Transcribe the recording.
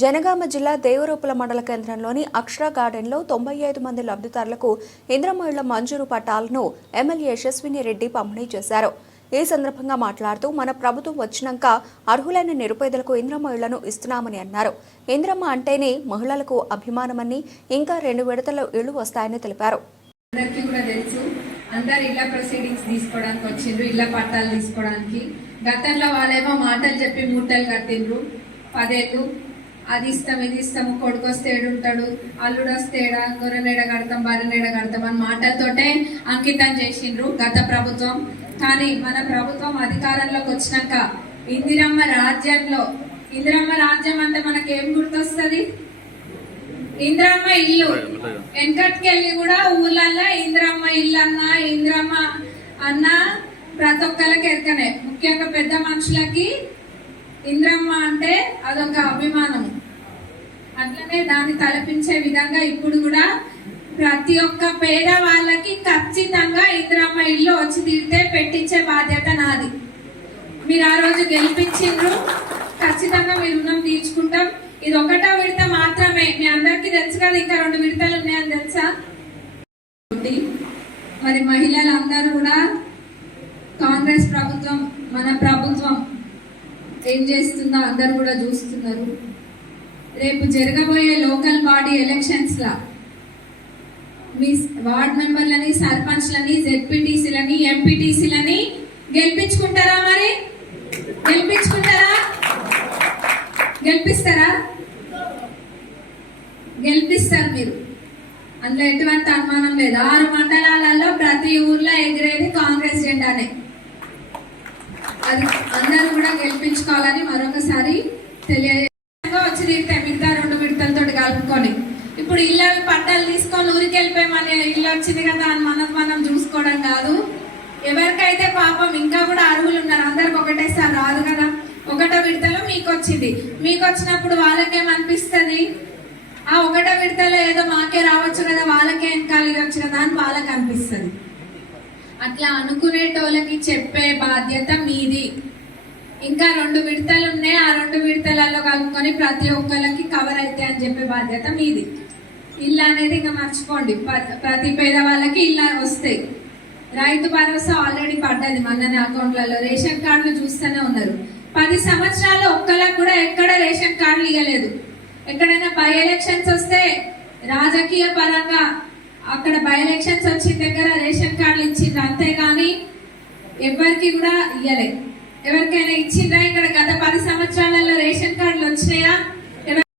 జనగామ జిల్లా దేవరూపల మండల కేంద్రంలోని అక్షర గార్డెన్లో తొంభై ఐదు మంది లబ్ధిదారులకు ఇంద్రమ మంజూరు పట్టాలను ఎమ్మెల్యే యశస్విని రెడ్డి పంపిణీ చేశారు. ఈ సందర్భంగా మాట్లాడుతూ మన ప్రభుత్వం వచ్చినాక అర్హులైన నిరుపేదలకు ఇంద్రమ్మ ఇస్తున్నామని అన్నారు. ఇంద్రమ్మ అంటేనే మహిళలకు అభిమానమని ఇంకా రెండు విడతల ఇళ్ళు వస్తాయని తెలిపారు. అందరు ఇళ్ళ ప్రొసీడింగ్స్ తీసుకోవడానికి వచ్చిండ్రు ఇళ్ళ పట్టాలు తీసుకోవడానికి. గతంలో వాళ్ళేమో మాటలు చెప్పి మూటలు కట్టిండ్రు. పదేళ్ళు అది ఇస్తాం ఇది ఇస్తాము కొడుకు వస్తే ఉంటాడు అల్లుడు వస్తే ఏడా గొర్రెనేడ కడతాం బర్రెనేడ కడతాం అని మాటలతోటే అంకితం చేసిండ్రు గత ప్రభుత్వం. కానీ మన ప్రభుత్వం అధికారంలోకి వచ్చినాక ఇందిరమ్మ రాజ్యంలో ఇందిరమ్మ రాజ్యం అంటే మనకేం గుర్తొస్తుంది? ఇంద్రమ్మ ఇల్లు. వెనకటికెళ్ళి కూడా ఊళ్ళల్లో ఇంద్రమ్మ ఇల్లు అన్న ఇంద్రమ్మ అన్న ప్రతి ఒక్కరికి ఎరకనే. ముఖ్యంగా పెద్ద మనుషులకి ఇంద్రమ్మ అంటే అదొక అభిమానం అట్లనే దాన్ని తలపించే విధంగా ఇప్పుడు కూడా ప్రతి ఒక్క పేద వాళ్ళకి ఖచ్చితంగా ఇంద్రమ్మ ఇల్లు వచ్చి తీరితే పెట్టించే బాధ్యత నాది. మీరు ఆ రోజు గెలిపించిండ్రు. ఖచ్చితంగా మీరు రుణం తీర్చుకుంటాం. ఇది ఒకటో విడత మాత్రమే. మీ అందరికీ తెలుసు కదా ఇంకా రెండు విడతలు ఉన్నాయని తెలుసా? మరి మహిళలందరూ కూడా కాంగ్రెస్ ప్రభుత్వం మన ఏం చేస్తుందో అందరు కూడా చూస్తున్నారు. రేపు జరగబోయే లోకల్ బాడీ ఎలక్షన్స్ లా. మీ వార్డ్ మెంబర్లని సర్పంచ్లని జెడ్పీటీసీలని ఎంపీటీసీలని గెలిపించుకుంటారా మరి? గెలిపించుకుంటారా? గెలిపిస్తారా? గెలిపిస్తారు మీరు. అందులో ఎటువంటి అనుమానం లేదు. ఆరు మండలాలలో ప్రతి ఊర్లో ఎగిరేది కాంగ్రెస్ జెండానే. అది గెలిపించుకోవాలని మరొకసారి తెలియ వచ్చి తీరుతాయి మిగతా రెండు విడతలతో కలుపుకొని. ఇప్పుడు ఇల్లు అవి పట్టాలు తీసుకొని ఊరికి వెళ్ళిపోయి మన ఇల్లు వచ్చింది కదా అని మనం మనం చూసుకోవడం కాదు. ఎవరికైతే పాపం ఇంకా కూడా అర్హులు ఉన్నారు అందరికి ఒకటేసారి రాదు కదా. ఒకటో విడతలో మీకు వచ్చింది మీకు వచ్చినప్పుడు వాళ్ళకేమనిపిస్తుంది? ఆ ఒకటో విడతలో ఏదో మాకే రావచ్చు కదా వాళ్ళకే వెనకాల కదా అని వాళ్ళకి అనిపిస్తుంది అట్లా అనుకునేటోళ్ళకి చెప్పే బాధ్యత మీది. ఇంకా రెండు విడతలు ఉన్నాయి. ఆ రెండు విడతలలో కలుపుకొని ప్రతి ఒక్కరికి కవర్ అవుతాయి అని చెప్పే బాధ్యత మీది. ఇల్లు అనేది ఇంకా మర్చిపోండి. ప- ప్రతి పేదవాళ్ళకి ఇల్లు వస్తాయి. రైతు భరోసా ఆల్రెడీ పడ్డది మన అకౌంట్లలో. రేషన్ కార్డులు చూస్తూనే ఉన్నారు. పది సంవత్సరాలు ఒక్కలా కూడా ఎక్కడ రేషన్ కార్డులు ఇవ్వలేదు ఎక్కడైనా బై ఎలక్షన్స్ వస్తే రాజకీయ పరంగా అక్కడ బై ఎలక్షన్స్ వచ్చిన దగ్గర రేషన్ కార్డులు ఇచ్చింది అంతేగాని ఎవరికి కూడా ఇవ్వలేదు ఎవరికైనా ఇచ్చిందా? ఇక్కడ గత పది సంవత్సరాలలో రేషన్ కార్డులు వచ్చినాయా?